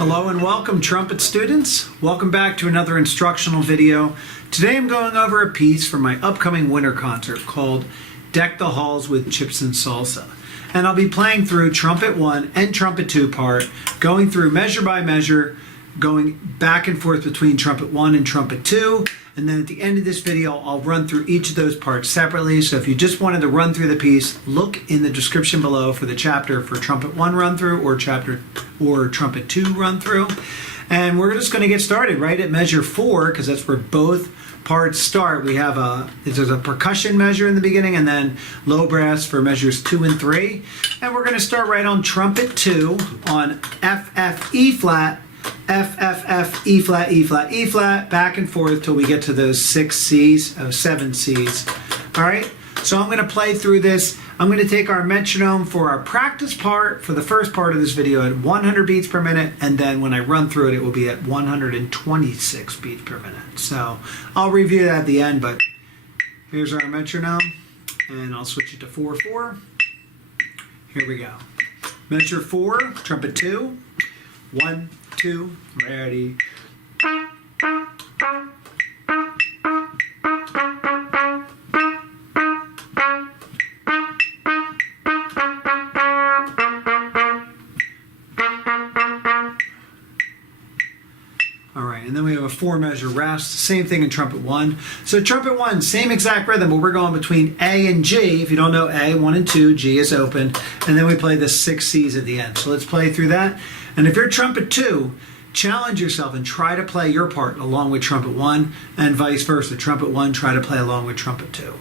Hello and welcome, trumpet students. Welcome back to another instructional video. Today I'm going over a piece for my upcoming winter concert called Deck the Halls with Chips and Salsa. And I'll be playing through Trumpet 1 and Trumpet 2 part, going through measure by measure, going back and forth between Trumpet 1 and Trumpet 2. And then at the end of this video, I'll run through each of those parts separately. So if you just wanted to run through the piece, look in the description below for the chapter for Trumpet 1 run through or Trumpet 2 run through. And we're just going to get started right at measure 4, because that's where both parts start. We have there's a percussion measure in the beginning and then low brass for measures 2 and 3. And we're going to start right on Trumpet 2 on F, F, E flat, F, F, F, E flat, E flat, E flat, back and forth till we get to those 6 C's, 7 C's. All right, so I'm going to play through this. I'm going to take our metronome for our practice part, for the first part of this video, at 100 beats per minute, and then when I run through it, it will be at 126 beats per minute. So I'll review that at the end, but here's our metronome, and I'll switch it to 4/4. Here we go. Measure 4, Trumpet 2, 1, 2, ready. All right, and then we have a 4 measure rest. Same thing in Trumpet 1. So Trumpet 1, same exact rhythm, but we're going between A and G. If you don't know A, 1 and 2, G is open, and then we play the 6 C's at the end. So let's play through that. And if you're Trumpet 2, challenge yourself and try to play your part along with Trumpet 1, and vice versa. Trumpet 1, try to play along with Trumpet 2.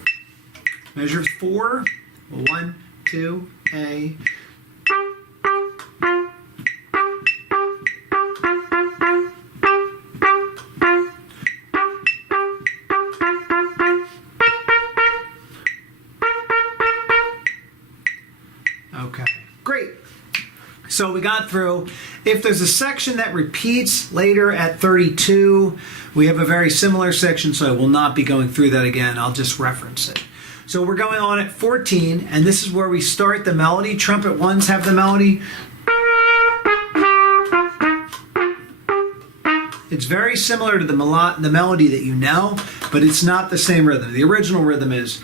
Measure 4, 1, 2, A. Okay, great. So we got through. If there's a section that repeats later at 32, we have a very similar section, so I will not be going through that again. I'll just reference it. So we're going on at 14, and this is where we start the melody. Trumpet 1s have the melody. It's very similar to the melody that you know, but it's not the same rhythm. The original rhythm is...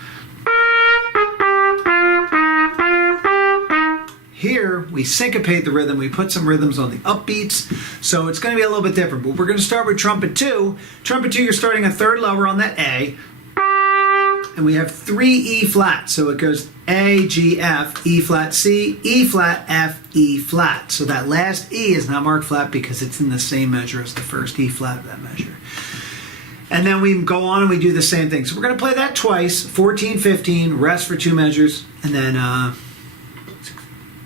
Here, we syncopate the rhythm. We put some rhythms on the upbeats, so it's going to be a little bit different. But we're going to start with Trumpet 2. Trumpet 2, you're starting a third lower on that A, and we have 3 E flats. So it goes A, G, F, E flat, C, E flat, F, E flat. So that last E is not marked flat because it's in the same measure as the first E flat of that measure. And then we go on and we do the same thing. So we're going to play that twice, 14, 15, rest for 2 measures, and then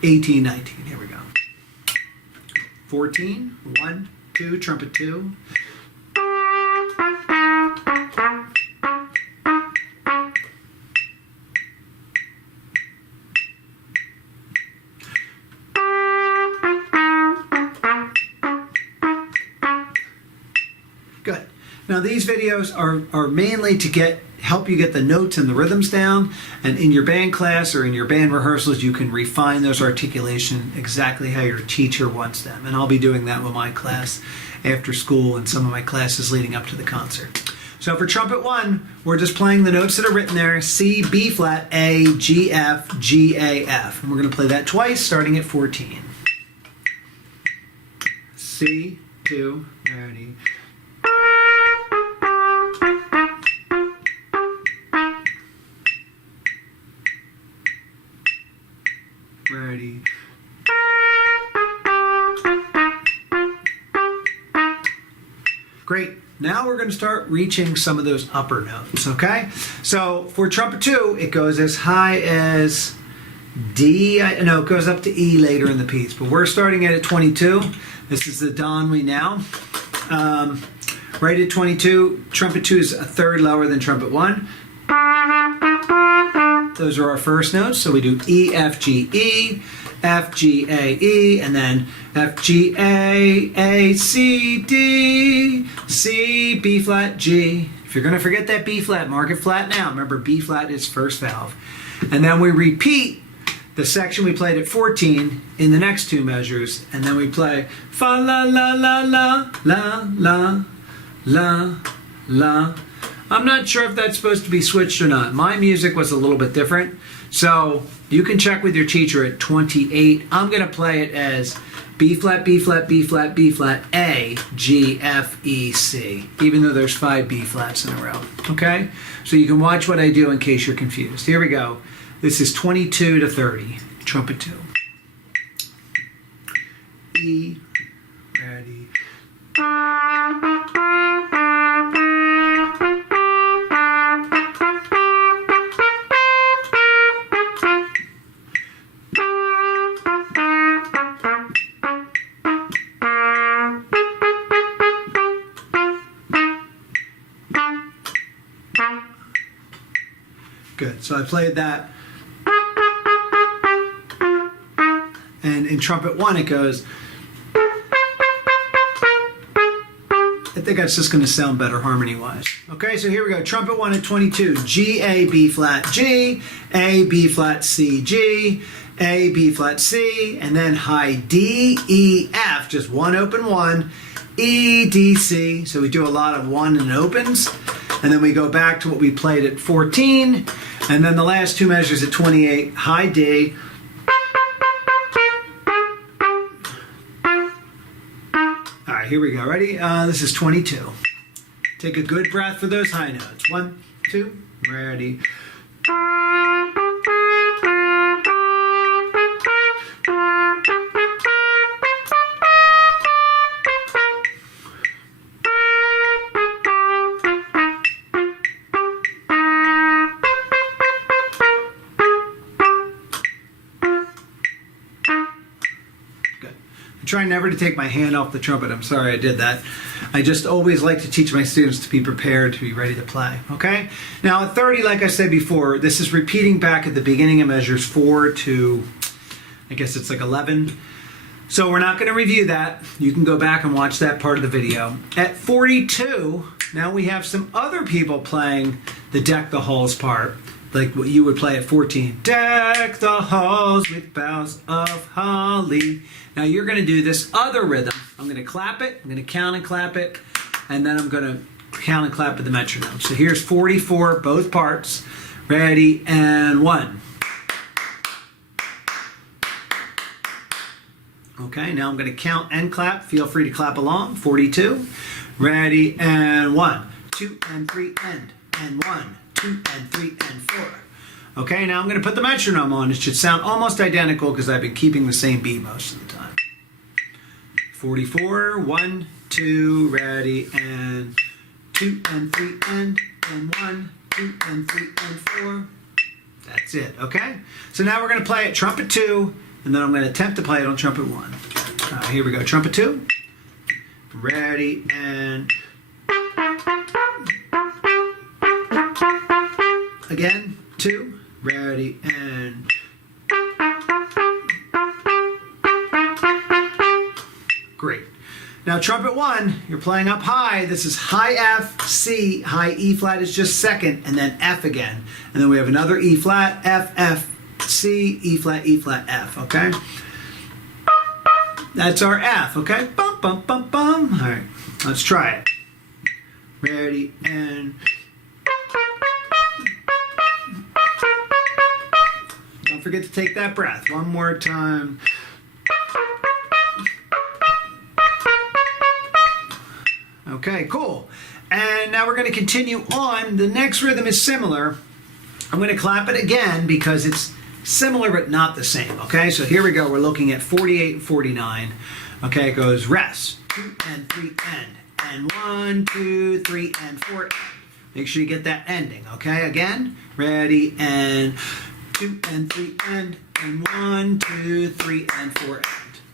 18, 19, here we go. 14, 1, 2, Trumpet 2. Good. Now these videos are mainly to help you get the notes and the rhythms down, and in your band class or in your band rehearsals you can refine those articulation exactly how your teacher wants them, and I'll be doing that with my class after school and some of my classes leading up to the concert. So for Trumpet 1, we're just playing the notes that are written there: C, B flat, A, G, F, G, A, F, and we're going to play that twice starting at 14. C, 2, ready. Ready. Great. Now we're going to start reaching some of those upper notes, okay? So for Trumpet 2, it goes as high as D. No, it goes up to E later in the piece, but we're starting at 22. This is the Don we now. Right at 22, Trumpet 2 is a third lower than Trumpet 1. Those are our first notes, so we do E, F, G, E, F, G, A, E, and then F, G, A, C, D, C, B flat, G. If you're going to forget that B flat, mark it flat now. Remember, B flat is first valve. And then we repeat the section we played at 14 in the next two measures, and then we play fa la la la la la la la la. I'm not sure if that's supposed to be switched or not. My music was a little bit different, so you can check with your teacher at 28. I'm going to play it as B flat, B flat, B flat, B flat, A, G, F, E, C, even though there's 5 B flats in a row, okay? So you can watch what I do in case you're confused. Here we go. This is 22 to 30, trumpet 2. E, ready. Good, so I played that. And in trumpet 1 it goes. I think that's just going to sound better harmony-wise. Okay, so here we go. Trumpet 1 at 22. G, A, B flat, G, A, B flat, C, G, A, B flat, C, and then high D, E, F, just one open one, E, D, C. So we do a lot of one and opens. And then we go back to what we played at 14. And then the last two measures at 28, high D. All right, here we go. Ready? This is 22. Take a good breath for those high notes. 1, 2, ready. Try never to take my hand off the trumpet. I'm sorry I did that. I just always like to teach my students to be prepared, to be ready to play. Okay? Now at 30, like I said before, this is repeating back at the beginning of measures 4 to, I guess it's like 11. So we're not going to review that. You can go back and watch that part of the video. At 42, now we have some other people playing the Deck the Halls part, like what you would play at 14. Deck the halls with boughs of holly. Now you're going to do this other rhythm. I'm going to clap it, I'm going to count and clap it, and then I'm going to count and clap with the metronome. So here's 44, both parts. Ready, and 1. Okay, now I'm going to count and clap. Feel free to clap along. 42. Ready, and 1, 2, and 3, and 1, 2, and 3, and 4. Okay, now I'm going to put the metronome on. It should sound almost identical because I've been keeping the same beat most of the time. 44, 1, 2, ready, and 2, and 3, and 1, 2, and 3, and 4. That's it, okay? So now we're going to play it trumpet 2, and then I'm going to attempt to play it on trumpet 1. All right, here we go, trumpet 2. Ready, and again, 2, ready, and great. Now trumpet 1, you're playing up high. This is high F, C, high E flat is just second, and then F again. And then we have another E flat, F, F, C, E flat, F, okay? That's our F, okay? Bum, bum, bum, bum. All right, let's try it. Ready, and don't forget to take that breath. One more time. Okay, cool. And now we're going to continue on. The next rhythm is similar. I'm going to clap it again because it's similar but not the same. Okay, so here we go. We're looking at 48 and 49. Okay, it goes rest, 2 and 3 and 1, 2, 3 and 4 end. Make sure you get that ending. Okay, again, ready, and 2 and 3 and 1, 2, 3 and 4 end.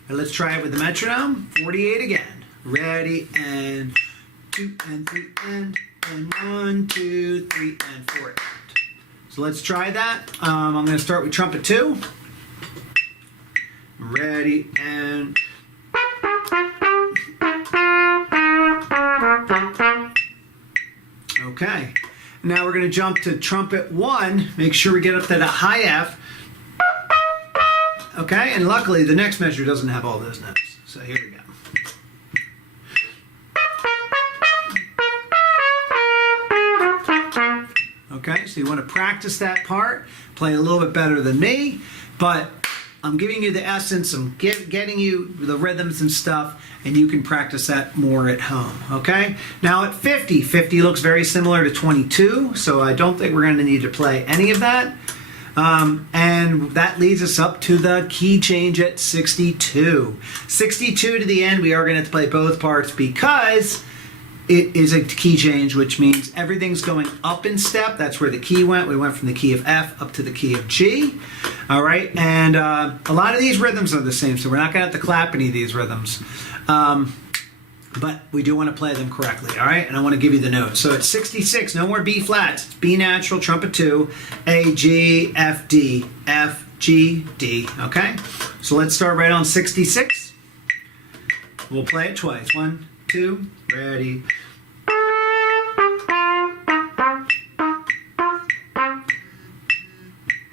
Now let's try it with the metronome. 48 again. Ready, and 2 and 3 and 1, 2, 3 and 4 end. So let's try that. I'm going to start with trumpet 2. Ready, and okay. Now we're going to jump to trumpet 1. Make sure we get up to the high F. Okay, and luckily the next measure doesn't have all those notes. So here we go. Okay, so you want to practice that part, play a little bit better than me, but I'm giving you the essence, I'm getting you the rhythms and stuff, and you can practice that more at home, okay? Now at 50, 50 looks very similar to 22, so I don't think we're going to need to play any of that. And that leads us up to the key change at 62. 62 to the end, we are going to have to play both parts because it is a key change, which means everything's going up in step. That's where the key went. We went from the key of F up to the key of G. All right, and a lot of these rhythms are the same, so we're not going to have to clap any of these rhythms. But we do want to play them correctly, all right? And I want to give you the notes. So it's 66, no more B flats. It's B natural, trumpet 2, A, G, F, D, F, G, D, okay? So let's start right on 66. We'll play it twice. 1, 2, ready.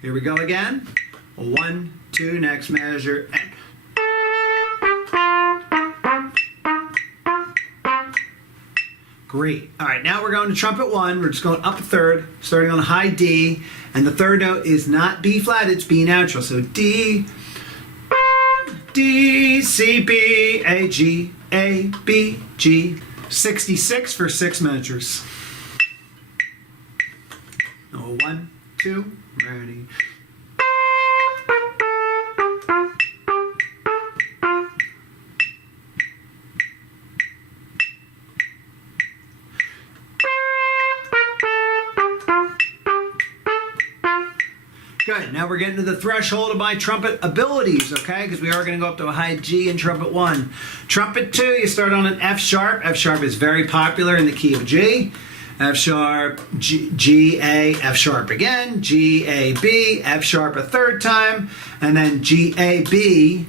Here we go again. 1, 2, next measure, and. Great. All right, now we're going to trumpet 1. We're just going up a third, starting on a high D, and the third note is not B flat, it's B natural. So D, D, C, B, A, G, A, B, G. 66 for 6 measures. 1, 2, ready. Good. Now we're getting to the threshold of my trumpet abilities, okay? Because we are going to go up to a high G in trumpet 1. Trumpet 2, you start on an F sharp. F sharp is very popular in the key of G. F sharp, G, A, F sharp again, G, A, B, F sharp a third time, and then G, A, B,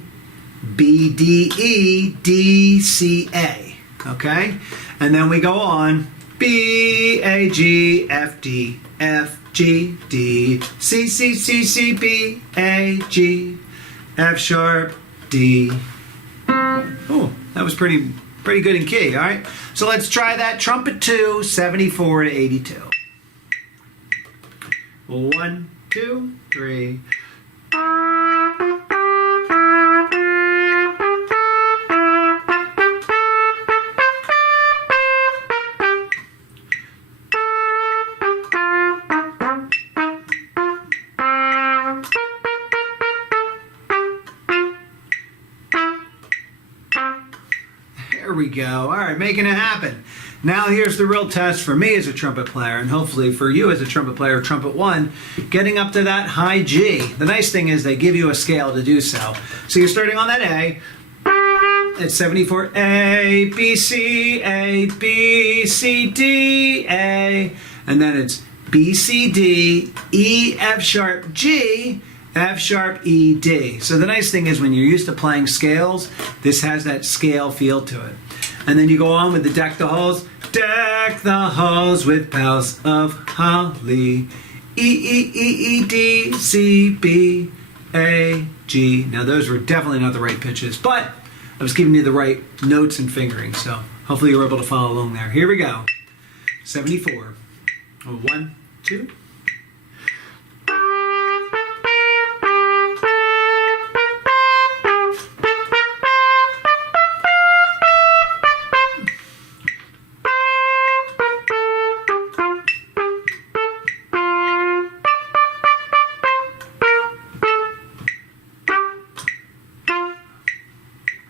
B, D, E, D, C, A, okay? And then we go on B, A, G, F, D, F, G, D, C, C, C, C, B, A, G, F sharp, D. Oh, that was pretty good in key, all right? So let's try that. Trumpet 2, 74 to 82. 1, 2, 3. There we go. All right, making it happen. Now here's the real test for me as a trumpet player, and hopefully for you as a trumpet player, trumpet 1, getting up to that high G. The nice thing is they give you a scale to do so. So you're starting on that A. It's 74, A, B, C, A, B, C, D, A. And then it's B, C, D, E, F sharp, G, F sharp, E, D. So the nice thing is when you're used to playing scales, this has that scale feel to it. And then you go on with the deck the halls. Deck the halls with boughs of holly. E, E, E, E, D, C, B, A, G. Now those were definitely not the right pitches, but I was giving you the right notes and fingering, so hopefully you were able to follow along there. Here we go. 74. 1, 2.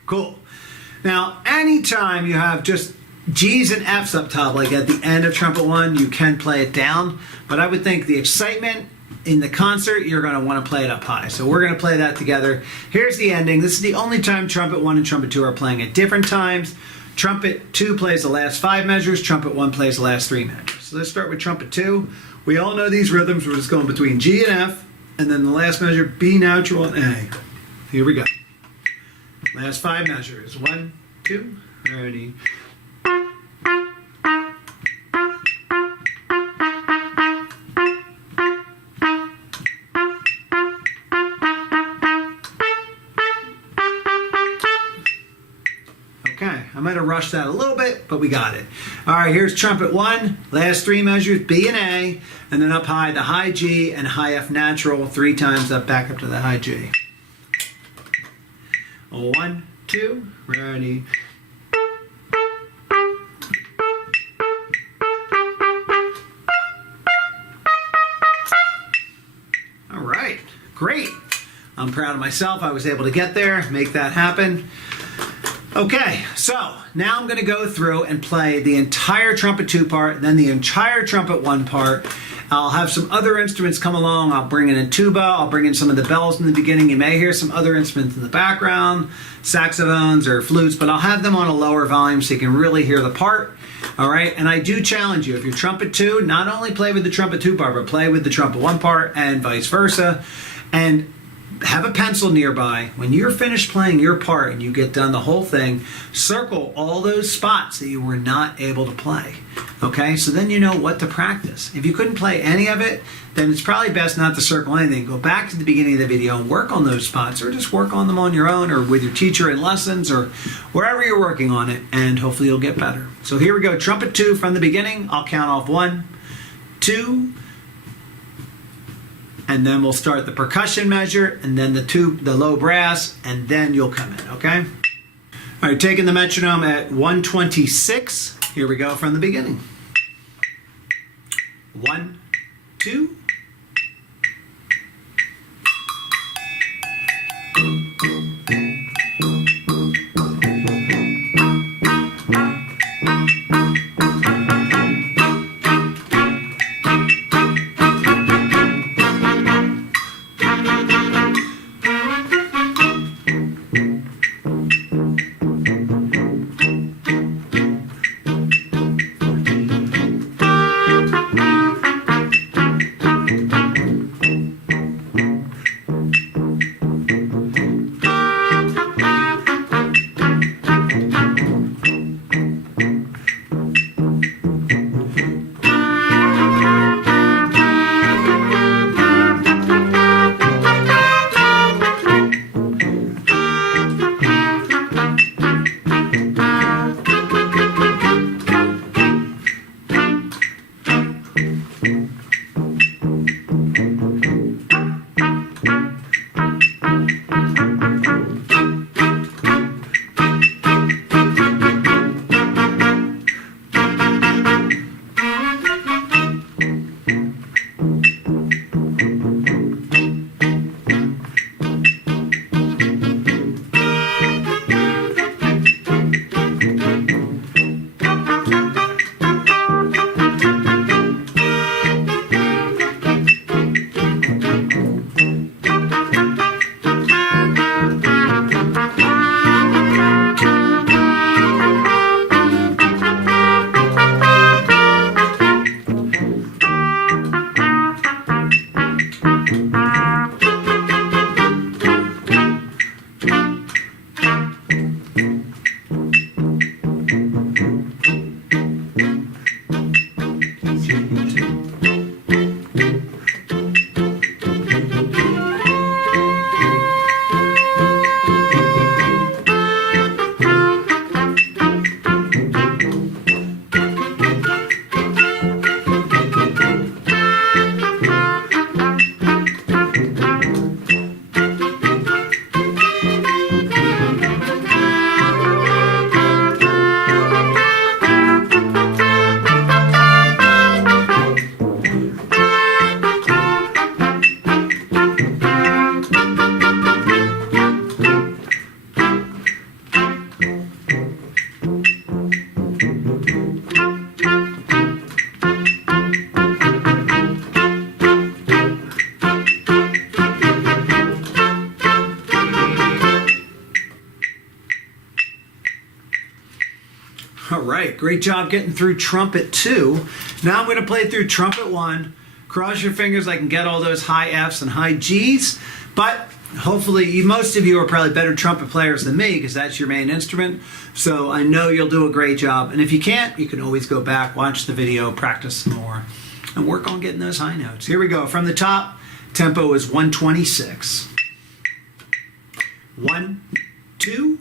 Cool. Now, anytime you have just G's and F's up top, like at the end of trumpet 1, you can play it down. But I would think the excitement in the concert, you're going to want to play it up high. So we're going to play that together. Here's the ending. This is the only time trumpet 1 and trumpet 2 are playing at different times. Trumpet 2 plays the last 5 measures. Trumpet 1 plays the last 3 measures. So let's start with trumpet 2. We all know these rhythms. We're just going between G and F, and then the last measure, B natural and A. Here we go. Last 5 measures. 1, 2, ready. Okay, I might have rushed that a little bit, but we got it. All right, here's trumpet 1, last 3 measures, B and A, and then up high, the high G and high F natural, 3 times up, back up to the high G. 1, 2, ready. All right, great. I'm proud of myself. I was able to get there, make that happen. Okay, so now I'm going to go through and play the entire trumpet 2 part, then the entire trumpet 1 part. I'll have some other instruments come along. I'll bring in a tuba. I'll bring in some of the bells in the beginning. You may hear some other instruments in the background, saxophones or flutes, but I'll have them on a lower volume so you can really hear the part. All right, and I do challenge you, if you're trumpet 2, not only play with the trumpet 2 part, but play with the trumpet 1 part and vice versa. And have a pencil nearby. When you're finished playing your part and you get done the whole thing, circle all those spots that you were not able to play. Okay, so then you know what to practice. If you couldn't play any of it, then it's probably best not to circle anything. Go back to the beginning of the video and work on those spots, or just work on them on your own or with your teacher in lessons or wherever you're working on it, and hopefully you'll get better. So here we go, trumpet 2 from the beginning. I'll count off 1, 2, and then we'll start the percussion measure, and then the low brass, and then you'll come in, okay? All right, taking the metronome at 126. Here we go from the beginning. 1, 2. All right, great job getting through trumpet 2. Now I'm going to play through trumpet 1. Cross your fingers I can get all those high Fs and high Gs, but hopefully most of you are probably better trumpet players than me because that's your main instrument, so I know you'll do a great job. And if you can't, you can always go back, watch the video, practice some more, and work on getting those high notes. Here we go. From the top, tempo is 126. 1, 2.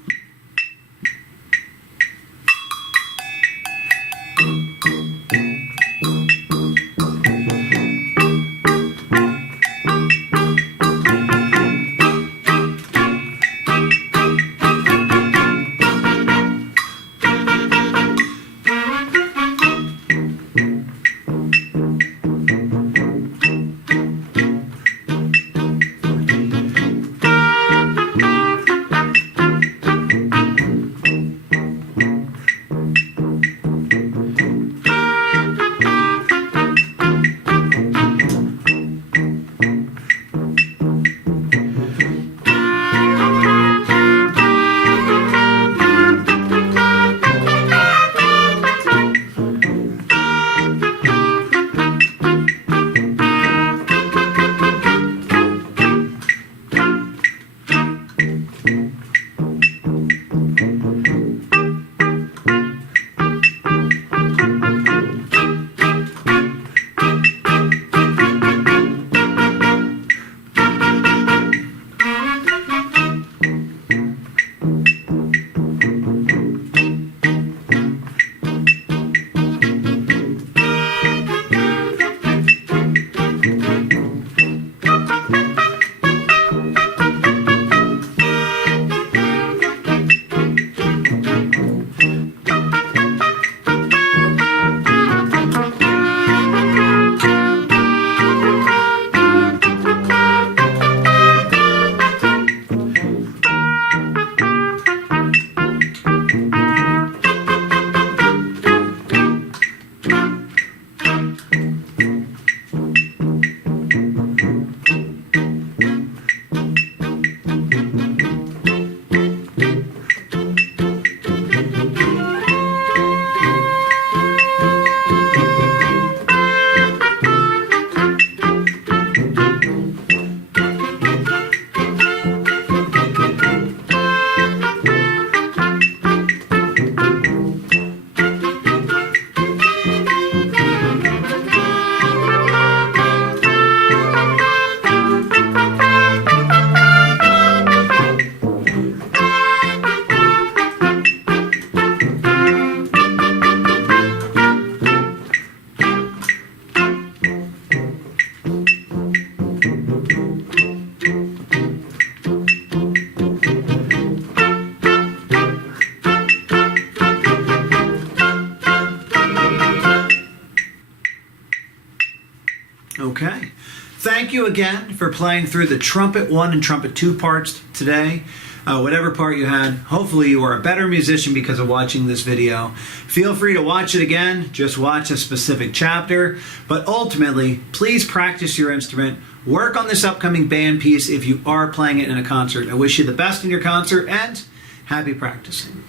you again for playing through the Trumpet 1 and Trumpet 2 parts today. Whatever part you had, hopefully you are a better musician because of watching this video. Feel free to watch it again, just watch a specific chapter, but ultimately, please practice your instrument. Work on this upcoming band piece if you are playing it in a concert. I wish you the best in your concert and happy practicing.